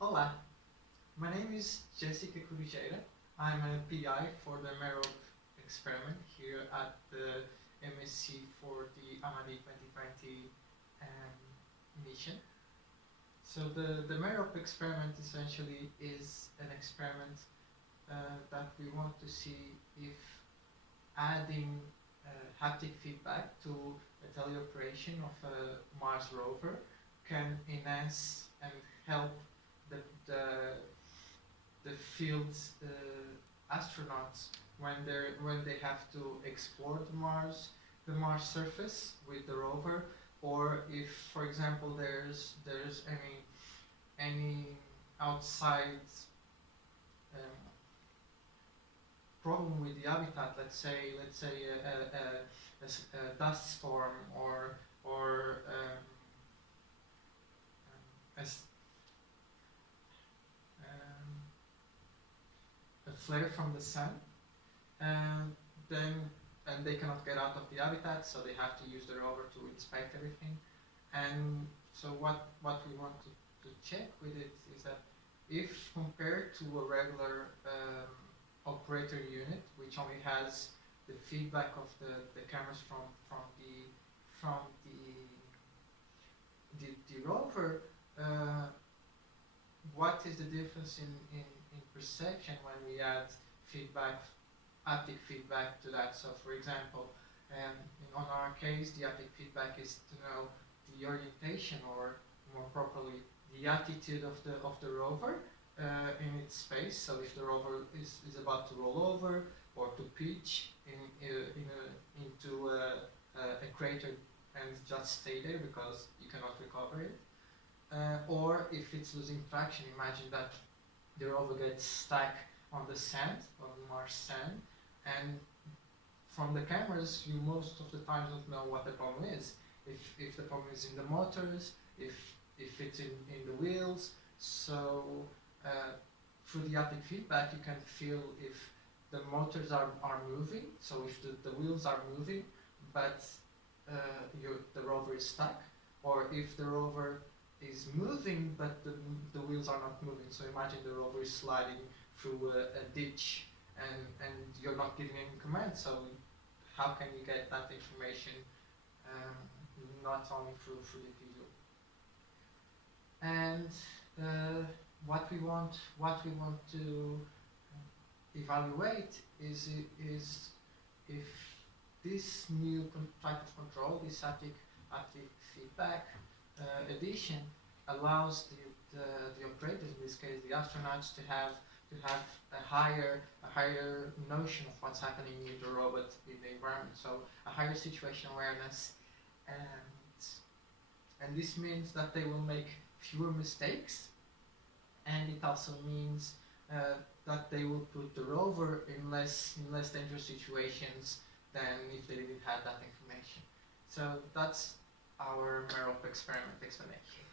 Olá, my name is Jessica Corujeira. I'm a PI for the MEROP experiment here at the MSc for the AMADEE-2020 mission. So the MEROP experiment essentially is an experiment that we want to see if adding haptic feedback to a teleoperation of a Mars rover can enhance and help the field's astronauts when they have to explore the Mars surface with the rover, or if, for example, there's any outside problem with the habitat. Let's say a dust storm or a flare from the sun, and they cannot get out of the habitat, so they have to use the rover to inspect everything. And so what we want to check with it is that if compared to a regular operator unit, which only has the feedback of the cameras from the rover, what is the difference in perception when we add feedback, haptic feedback to that? So, for example, on our case, the haptic feedback is to know the orientation, or more properly, the attitude of the rover in its space. So, if the rover is about to roll over or to pitch into a crater and just stay there because you cannot recover it. Or if it's losing traction, imagine that the rover gets stuck on the sand, on the Mars sand, and from the cameras you most of the time don't know what the problem is. If the problem is in the motors, if it's in the wheels. So through the haptic feedback you can feel if the motors are moving, so if the wheels are moving but the rover is stuck, or if the rover is moving but the wheels are not moving. So imagine the rover is sliding through a ditch and you're not giving any command, so how can you get that information not only through the video? And what we want to evaluate is if this new type of control, this haptic feedback addition, allows the operators, in this case the astronauts, to have a higher notion of what's happening with the robot in the environment, so a higher situation awareness, and this means that they will make fewer mistakes, and it also means that they will put the rover in less dangerous situations than if they didn't have that information. So that's our MEROP experiment explanation.